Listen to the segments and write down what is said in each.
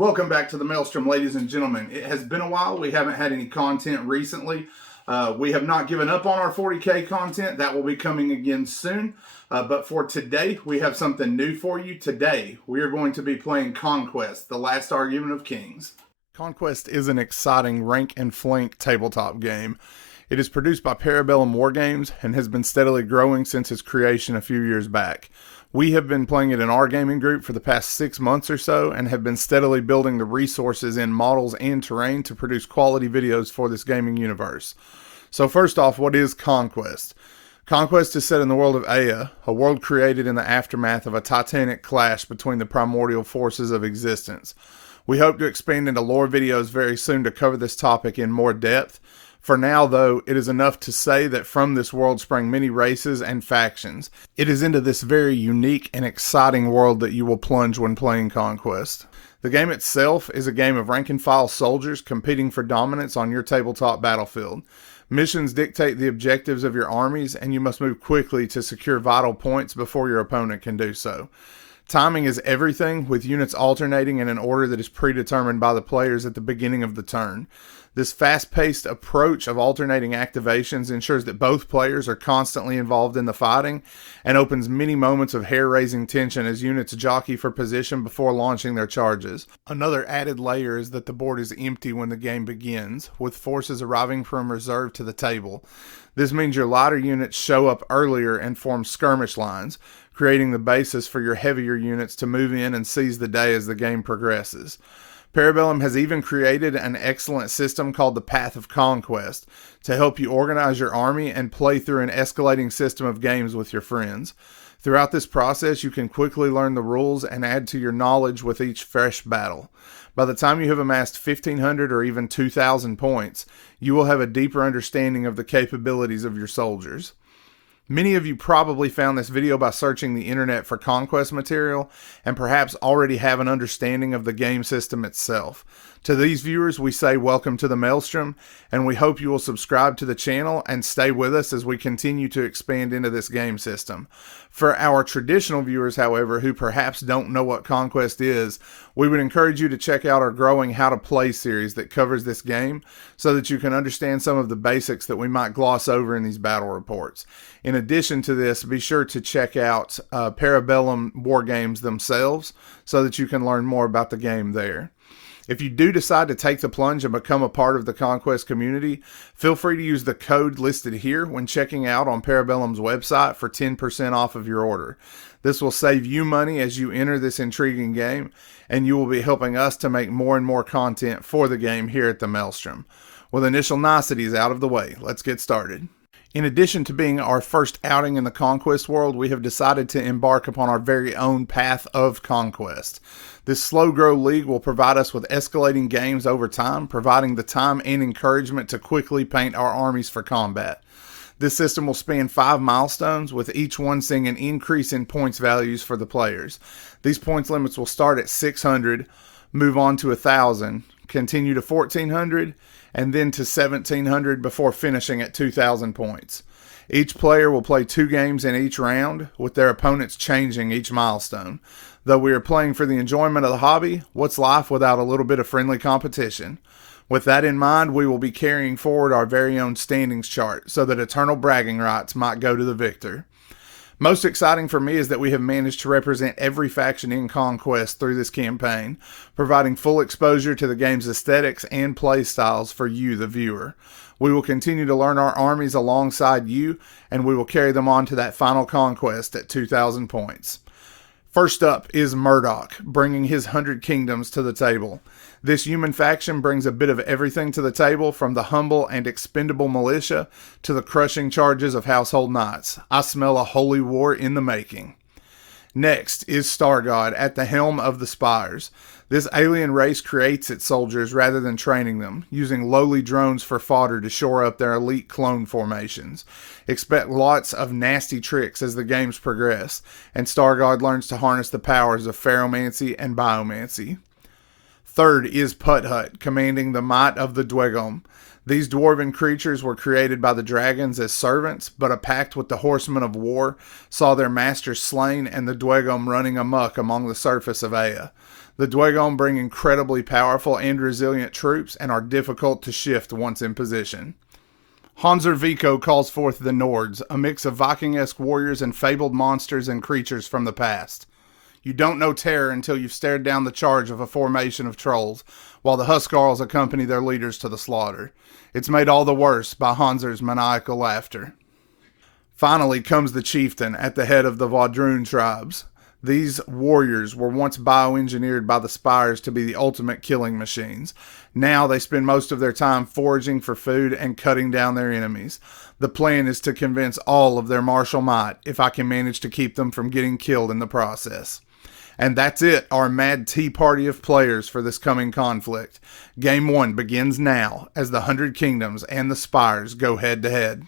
Welcome back to the Maelstrom, ladies and gentlemen. It has been a while. We haven't had any content recently. We have not given up on our 40K content. That will be coming again soon. But for today, we have something new for you. Today, we are going to be playing Conquest, the last argument of kings. Conquest is an exciting rank and flank tabletop game. It is produced by Parabellum Wargames and has been steadily growing since its creation a few years back. We have been playing it in our gaming group for the past 6 months or so and have been steadily building the resources in models and terrain to produce quality videos for this gaming universe. So first off, what is Conquest? Conquest is set in the world of Ea, a world created in the aftermath of a titanic clash between the primordial forces of existence. We hope to expand into lore videos very soon to cover this topic in more depth. For now, though, it is enough to say that from this world sprang many races and factions. It is into this very unique and exciting world that you will plunge when playing Conquest. The game itself is a game of rank-and-file soldiers competing for dominance on your tabletop battlefield. Missions dictate the objectives of your armies, and you must move quickly to secure vital points before your opponent can do so. Timing is everything, with units alternating in an order that is predetermined by the players at the beginning of the turn. This fast-paced approach of alternating activations ensures that both players are constantly involved in the fighting and opens many moments of hair-raising tension as units jockey for position before launching their charges. Another added layer is that the board is empty when the game begins, with forces arriving from reserve to the table. This means your lighter units show up earlier and form skirmish lines, creating the basis for your heavier units to move in and seize the day as the game progresses. Parabellum has even created an excellent system called the Path of Conquest to help you organize your army and play through an escalating system of games with your friends. Throughout this process, you can quickly learn the rules and add to your knowledge with each fresh battle. By the time you have amassed 1,500 or even 2,000 points, you will have a deeper understanding of the capabilities of your soldiers. Many of you probably found this video by searching the internet for Conquest material and perhaps already have an understanding of the game system itself. To these viewers, we say welcome to the Maelstrom, and we hope you will subscribe to the channel and stay with us as we continue to expand into this game system. For our traditional viewers, however, who perhaps don't know what Conquest is, we would encourage you to check out our growing How to Play series that covers this game so that you can understand some of the basics that we might gloss over in these battle reports. In addition to this, be sure to check out Parabellum Wargames themselves so that you can learn more about the game there. If you do decide to take the plunge and become a part of the Conquest community, feel free to use the code listed here when checking out on Parabellum's website for 10% off of your order. This will save you money as you enter this intriguing game, and you will be helping us to make more and more content for the game here at the Maelstrom. With initial niceties out of the way, let's get started. In addition to being our first outing in the Conquest world, we have decided to embark upon our very own Path of Conquest. This slow grow league will provide us with escalating games over time, providing the time and encouragement to quickly paint our armies for combat. This system will span 5 milestones, with each one seeing an increase in points values for the players. These points limits will start at 600, move on to 1,000, continue to 1,400, and then to 1,700 before finishing at 2,000 points. Each player will play 2 games in each round, with their opponents changing each milestone. Though we are playing for the enjoyment of the hobby, what's life without a little bit of friendly competition? With that in mind, we will be carrying forward our very own standings chart so that eternal bragging rights might go to the victor. Most exciting for me is that we have managed to represent every faction in Conquest through this campaign, providing full exposure to the game's aesthetics and play styles for you, the viewer. We will continue to learn our armies alongside you, and we will carry them on to that final conquest at 2,000 points. First up is Murdoch, bringing his 100 kingdoms to the table. This human faction brings a bit of everything to the table, from the humble and expendable militia to the crushing charges of household knights. I smell a holy war in the making. Next is Stargod at the helm of the Spires. This alien race creates its soldiers rather than training them, using lowly drones for fodder to shore up their elite clone formations. Expect lots of nasty tricks as the games progress, and Stargod learns to harness the powers of Ferromancy and Biomancy. Third is Putt-Hut, commanding the might of the Dwegom. These dwarven creatures were created by the dragons as servants, but a pact with the horsemen of war saw their masters slain and the Dwegom running amok among the surface of Ea. The Dwagon bring incredibly powerful and resilient troops and are difficult to shift once in position. Hanser Vico calls forth the Nords, a mix of Viking-esque warriors and fabled monsters and creatures from the past. You don't know terror until you've stared down the charge of a formation of trolls, while the Huskarls accompany their leaders to the slaughter. It's made all the worse by Hanser's maniacal laughter. Finally comes the chieftain at the head of the Vaudrun tribes. These warriors were once bioengineered by the Spires to be the ultimate killing machines. Now they spend most of their time foraging for food and cutting down their enemies. The plan is to convince all of their martial might if I can manage to keep them from getting killed in the process. And that's it, our mad tea party of players for this coming conflict. Game 1 begins now as the 100 Kingdoms and the Spires go head to head.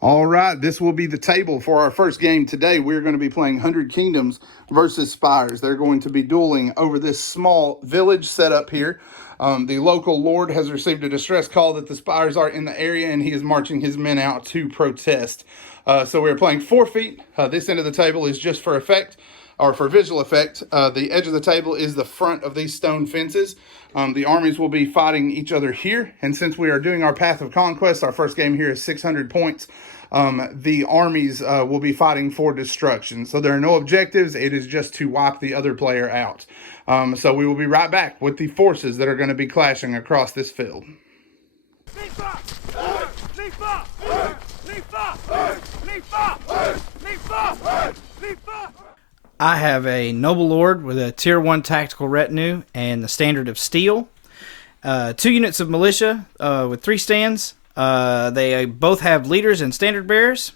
All right, this will be the table for our first game today. We're going to be playing 100 Kingdoms versus Spires. They're going to be dueling over this small village set up here. The local lord has received a distress call that the Spires are in the area, and he is marching his men out to protest. So we're playing 4 feet. This end of the table is just for effect, or for visual effect. The edge of the table is the front of these stone fences. The armies will be fighting each other here, and since we are doing our Path of Conquest, our first game here is 600 points. The armies will be fighting for destruction. So there are no objectives. It is just to wipe the other player out. So we will be right back with the forces that are going to be clashing across this field. I have a noble lord with a tier 1 tactical retinue and the standard of steel. 2 units of militia with 3 stands. They both have leaders and standard bearers,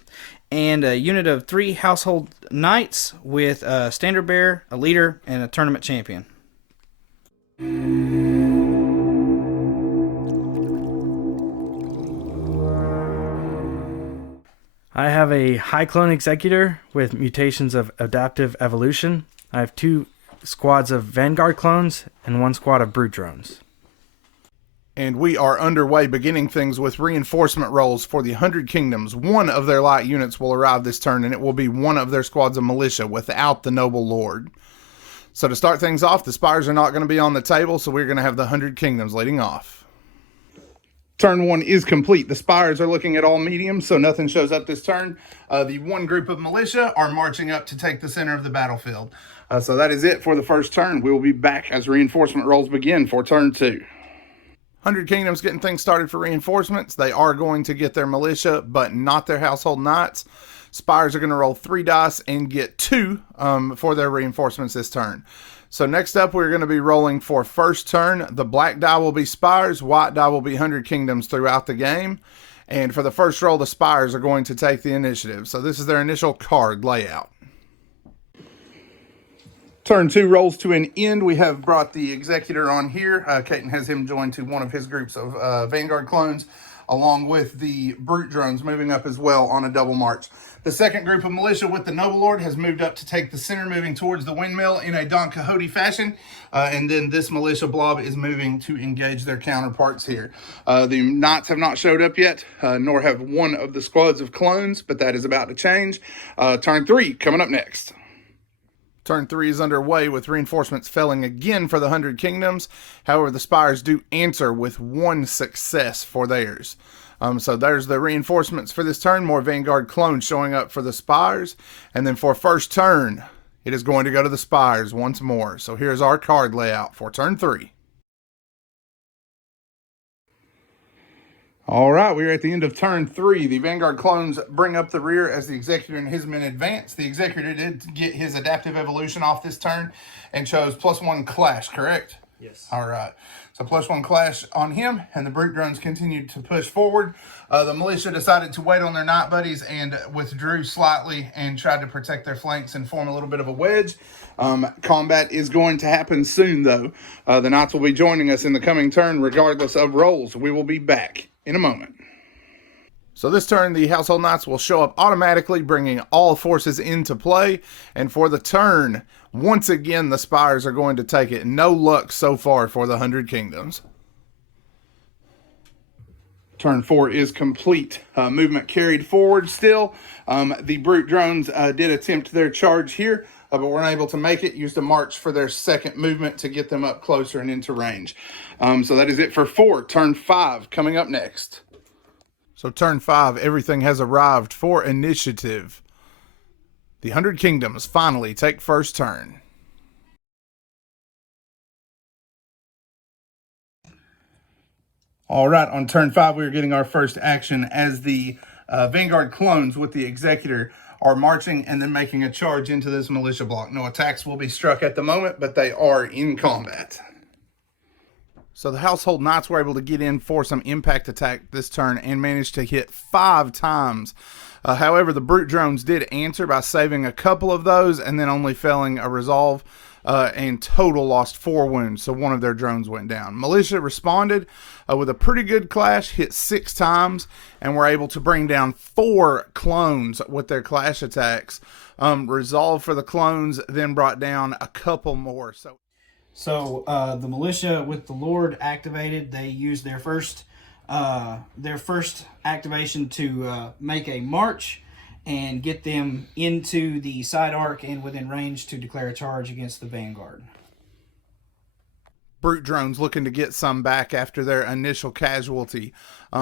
and a unit of 3 household knights with a standard bearer, a leader, and a tournament champion. I have a high clone executor with mutations of adaptive evolution. I have 2 squads of Vanguard clones and 1 squad of brute drones. And we are underway, beginning things with reinforcement rolls for the 100 Kingdoms. 1 of their light units will arrive this turn, and it will be 1 of their squads of militia without the noble lord. So to start things off, the Spires are not going to be on the table, so we're going to have the 100 Kingdoms leading off. Turn 1 is complete. The Spires are looking at all mediums, so nothing shows up this turn. The 1 group of militia are marching up to take the center of the battlefield. So that is it for the first turn. We will be back as reinforcement rolls begin for turn 2. 100 Kingdoms getting things started for reinforcements. They are going to get their militia, but not their household knights. Spires are going to roll 3 dice and get 2 for their reinforcements this turn. So next up, we're going to be rolling for first turn. The black die will be Spires, white die will be 100 Kingdoms throughout the game. And for the first roll, the Spires are going to take the initiative. So this is their initial card layout. Turn 2 rolls to an end. We have brought the Executor on here. Caton has him joined to one of his groups of Vanguard clones, along with the Brute drones moving up as well on a double march. The second group of militia with the Noble Lord has moved up to take the center, moving towards the windmill in a Don Quixote fashion. And then this militia blob is moving to engage their counterparts here. The Knights have not showed up yet, nor have one of the squads of clones, but that is about to change. Turn 3 coming up next. Turn 3 is underway with reinforcements failing again for the 100 Kingdoms. However, the Spires do answer with 1 success for theirs. So there's the reinforcements for this turn. More Vanguard clones showing up for the Spires. And then for first turn, it is going to go to the Spires once more. So here's our card layout for turn 3. All right, we are at the end of turn 3. The Vanguard clones bring up the rear as the Executor and his men advance. The Executor did get his adaptive evolution off this turn and chose +1 clash, correct? Yes. All right. So +1 clash on him, and the brute drones continued to push forward. The militia decided to wait on their night buddies and withdrew slightly and tried to protect their flanks and form a little bit of a wedge. Combat is going to happen soon, though. The knights will be joining us in the coming turn, regardless of rolls. We will be back in a moment. So this turn, the Household Knights will show up automatically, bringing all forces into play. And for the turn, once again, the Spires are going to take it. No luck so far for the 100 Kingdoms. Turn 4 is complete. Movement carried forward still. The brute drones did attempt their charge here, but weren't able to make it. Used a march for their second movement to get them up closer and into range. So that is it for 4. Turn 5 coming up next. So turn 5, everything has arrived for initiative. The 100 Kingdoms finally take first turn. All right, on turn 5, we are getting our first action as the Vanguard clones with the Executor are marching and then making a charge into this militia block. No attacks will be struck at the moment, but they are in combat. So the Household Knights were able to get in for some impact attack this turn and managed to hit 5 times. However, the brute drones did answer by saving a couple of those and then only failing a resolve, and total lost 4 wounds, so one of their drones went down. Militia responded with a pretty good clash, hit 6 times, and were able to bring down 4 clones with their clash attacks. Resolve for the clones then brought down a couple more. So the militia with the Lord activated. They used their first activation to make a march and get them into the side arc and within range to declare a charge against the Vanguard. Brute drones looking to get some back after their initial casualty.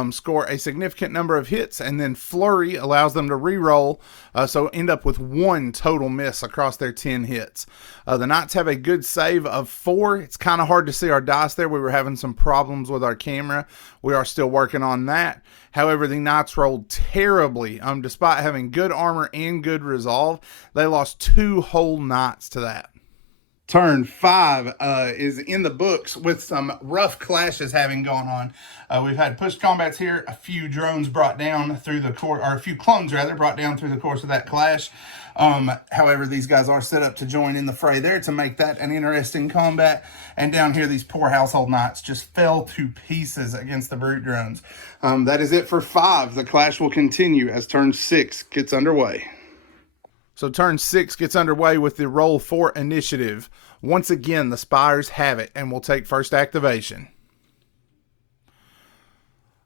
Score a significant number of hits, and then Flurry allows them to re-roll, so end up with 1 total miss across their 10 hits. The Knights have a good save of 4. It's kind of hard to see our dice there. We were having some problems with our camera. We are still working on that. However, the Knights rolled terribly. Despite having good armor and good resolve, they lost 2 whole Knights to that. Turn 5 is in the books with some rough clashes having gone on. We've had pushed combats here, a few drones brought down through the course, or a few clones rather, brought down through the course of that clash. However, these guys are set up to join in the fray there to make that an interesting combat. And down here, these poor Household Knights just fell to pieces against the brute drones. That is it for 5. The clash will continue as turn 6 gets underway. So turn 6 gets underway with the roll for initiative. Once again, the Spires have it and will take first activation.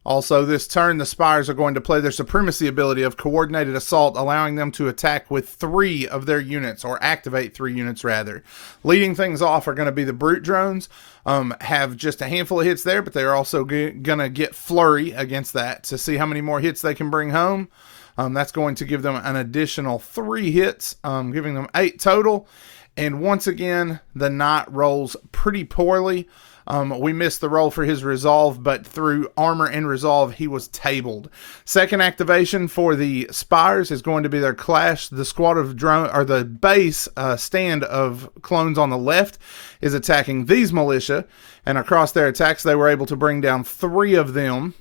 Also, this turn, the Spires are going to play their supremacy ability of coordinated assault, allowing them to attack with 3 of their units, or activate 3 units rather. Leading things off are going to be the brute drones. Have just a handful of hits there, but they're also going to get Flurry against that to see how many more hits they can bring home. That's going to give them an additional 3 hits, giving them 8 total. And once again, the Knight rolls pretty poorly. We missed the roll for his resolve, but through armor and resolve, he was tabled. Second activation for the Spires is going to be their clash. The squad of drone, or the base stand of clones on the left, is attacking these militia, and across their attacks, they were able to bring down 3 of them.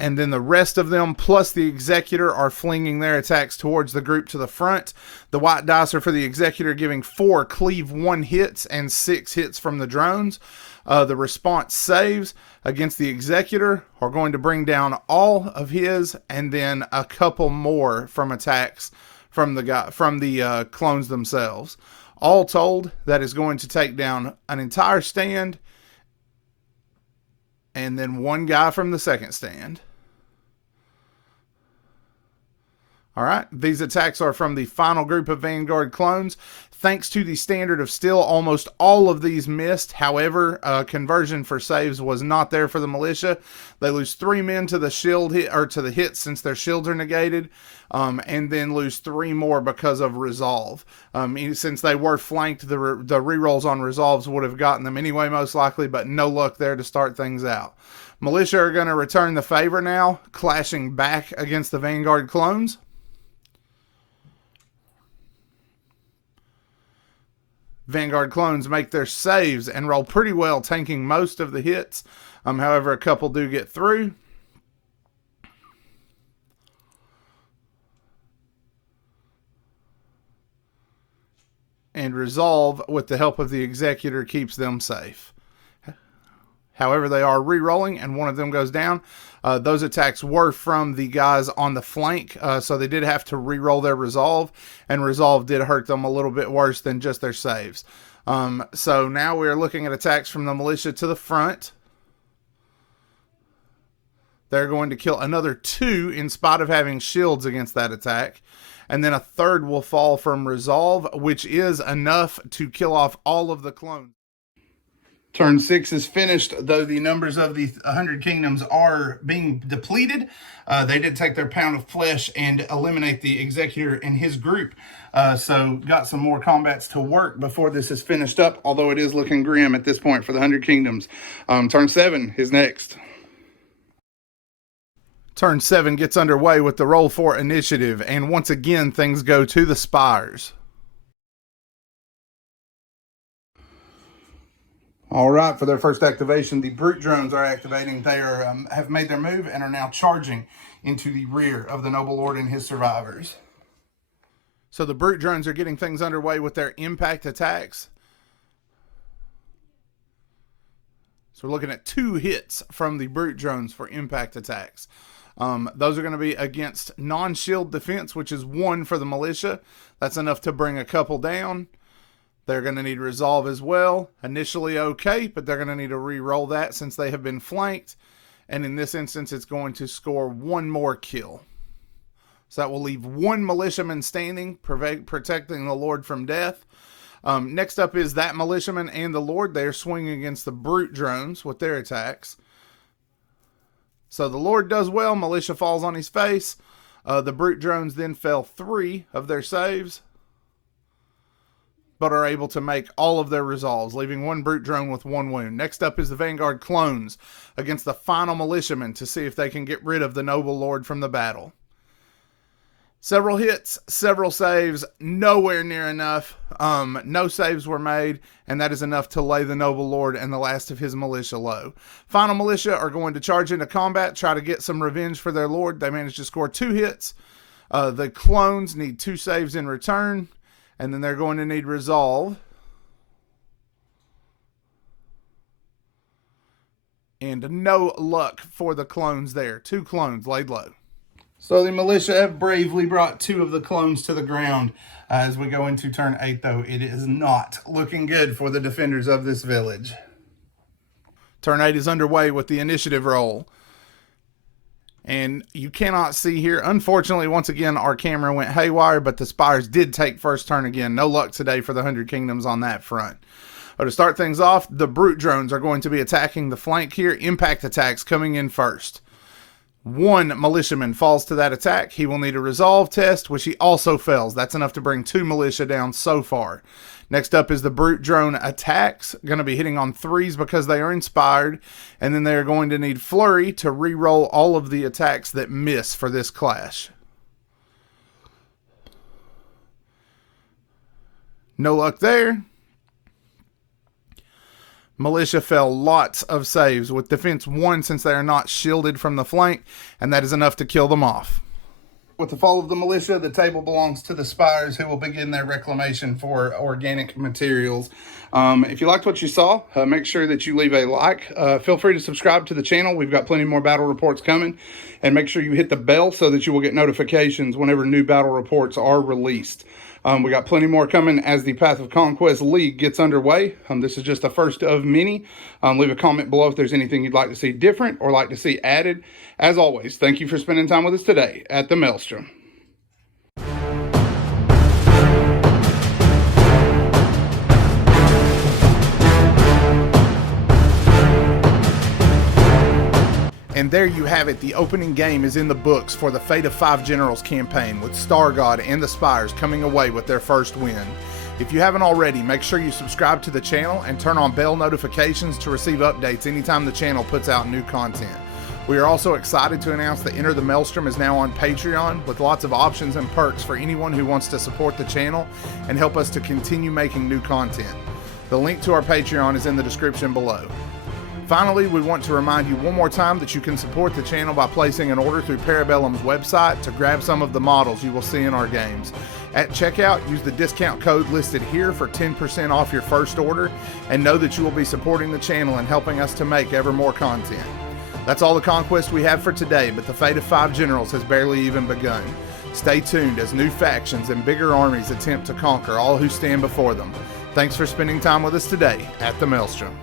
And then the rest of them, plus the Executor, are flinging their attacks towards the group to the front. The white dice are for the Executor, giving 4 cleave 1 hits and 6 hits from the drones. The response saves against the Executor are going to bring down all of his, and then a couple more from attacks from the clones themselves. All told, that is going to take down an entire stand, and then 1 guy from the second stand. All right, these attacks are from the final group of Vanguard clones. Thanks to the standard of steel, almost all of these missed. However, conversion for saves was not there for the militia. They lose 3 men to the shield hit, or to the hits, since their shields are negated, and then lose 3 more because of resolve. Since they were flanked, the rerolls on resolves would have gotten them anyway, most likely, but no luck there to start things out. Militia are going to return the favor now, clashing back against the Vanguard clones. Vanguard clones make their saves and roll pretty well, tanking most of the hits. However, a couple do get through. And Resolve, with the help of the Executor, keeps them safe. However, they are re-rolling, and one of them goes down. Those attacks were from the guys on the flank, so they did have to re-roll their Resolve, and Resolve did hurt them a little bit worse than just their saves. So now we're looking at attacks from the militia to the front. They're going to kill another 2 in spite of having shields against that attack. And then a third will fall from Resolve, which is enough to kill off all of the clones. Turn 6 is finished, though the numbers of the 100 Kingdoms are being depleted. They did take their pound of flesh and eliminate the Executor and his group. So got some more combats to work before this is finished up, although it is looking grim at this point for the 100 Kingdoms. Turn 7 is next. Turn 7 gets underway with the roll for initiative, and once again things go to the Spires. All right, for their first activation, the brute drones are activating. They have made their move and are now charging into the rear of the Noble Lord and his survivors. So the brute drones are getting things underway with their impact attacks. So we're looking at 2 hits from the brute drones for impact attacks. Those are going to be against non-shield defense, which is 1 for the militia. That's enough to bring a couple down. They're going to need Resolve as well. Initially okay, but they're going to need to re-roll that since they have been flanked. And in this instance, it's going to score 1 more kill. So that will leave 1 militiaman standing, protecting the Lord from death. Next up is that militiaman and the Lord. They're swinging against the brute drones with their attacks. So the Lord does well. Militia falls on his face. The brute drones then fail 3 of their saves, but are able to make all of their resolves, leaving 1 brute drone with 1 wound. Next up is the Vanguard clones against the final militiamen to see if they can get rid of the Noble Lord from the battle. Several hits, several saves, nowhere near enough. No saves were made, and that is enough to lay the Noble Lord and the last of his militia low. Final militia are going to charge into combat, try to get some revenge for their Lord. They managed to score 2 hits. The clones need 2 saves in return, and then they're going to need Resolve. And no luck for the clones there. 2 clones laid low. So the militia have bravely brought 2 of the clones to the ground. As we go into turn 8, though, it is not looking good for the defenders of this village. Turn 8 is underway with the initiative roll. And you cannot see here. Unfortunately, once again, our camera went haywire, but the Spires did take first turn again. No luck today for the 100 Kingdoms on that front. But to start things off, the brute drones are going to be attacking the flank here. Impact attacks coming in first. 1 militiaman falls to that attack. He will need a resolve test, which he also fails. That's enough to bring 2 militia down so far. Next up is the brute drone attacks. Going to be hitting on 3s because they are inspired. And then they are going to need flurry to re-roll all of the attacks that miss for this clash. No luck there. Militia fell lots of saves with defense 1 since they are not shielded from the flank, and that is enough to kill them off. With the fall of the militia, the table belongs to the Spires, who will begin their reclamation for organic materials. If you liked what you saw, make sure that you leave a like. Feel free to subscribe to the channel. We've got plenty more battle reports coming. And make sure you hit the bell so that you will get notifications whenever new battle reports are released. We got plenty more coming as the Path of Conquest League gets underway. This is just the first of many. Leave a comment below if there's anything you'd like to see different or like to see added. As always, thank you for spending time with us today at the Maelstrom. And there you have it. The opening game is in the books for the Fate of 5 Generals campaign, with Star God and the Spires coming away with their first win. If you haven't already, make sure you subscribe to the channel and turn on bell notifications to receive updates anytime the channel puts out new content. We are also excited to announce that Enter the Maelstrom is now on Patreon with lots of options and perks for anyone who wants to support the channel and help us to continue making new content. The link to our Patreon is in the description below. Finally, we want to remind you one more time that you can support the channel by placing an order through Parabellum's website to grab some of the models you will see in our games. At checkout, use the discount code listed here for 10% off your first order, and know that you will be supporting the channel and helping us to make ever more content. That's all the Conquest we have for today, but the fate of 5 generals has barely even begun. Stay tuned as new factions and bigger armies attempt to conquer all who stand before them. Thanks for spending time with us today at the Maelstrom.